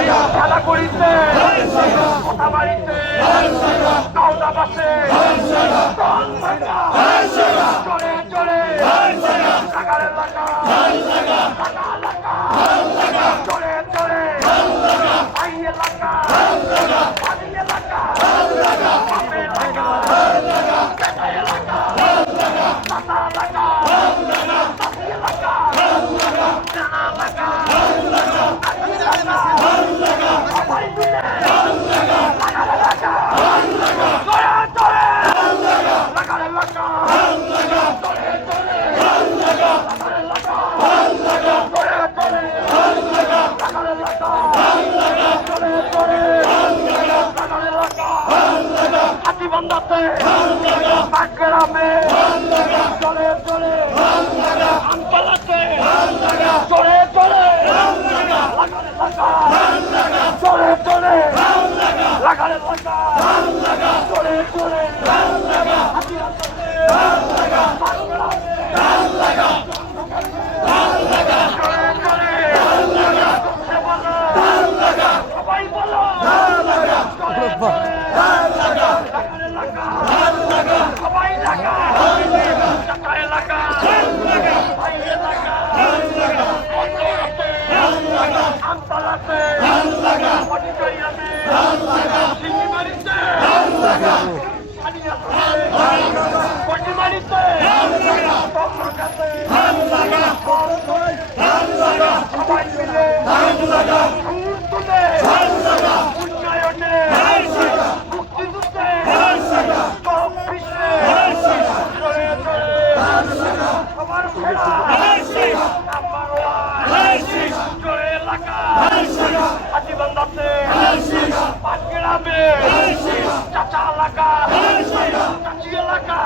খেলা করিতে কথা বাড়িতে কাউদা বাসে চলে চলে লাগার লাগা চলে চলে আই এলাকা পানি এলাকা বাপে এলাকা বেটা এলাকা চাচা এলাকা চাচি এলাকা জানা এলাকা আখি এলাকা সবাই মিলে লাগার এলাকা চলে চলে লাগার এলাকা চলে চলে লাগার এলাকা চলে চলে লাগার এলাকা চলে চলে লাগার এলাকা হাতিবান্ধাতে বাগগ্রামে চলে চলে আমতলাতে চলে চলে লাগার এলাকা চলে চলে লাগার এলাকা চলে চলে হাতিবান্ধাতে বাগগ্রামে চলে চলে সবাই বলো চলে চলে লাগার এলাকা সবাই লাগা চাচা এলাকা ভাই এলাকা আমতলাতে পটিকাইয়াতে সিঙ্গিমারিতে পটিমারিতে তমরকাতে সবাই মিলে সমুদ্রে উন্নয়নে মুক্তিযুদ্ধে সব বিশ্বে চলে চলে সবার সেরা নাম্বার ওয়ান চলে এলাকা হাতিবান্ধাতে বাগগ্রামে চাচা এলাকা চাচি এলাকা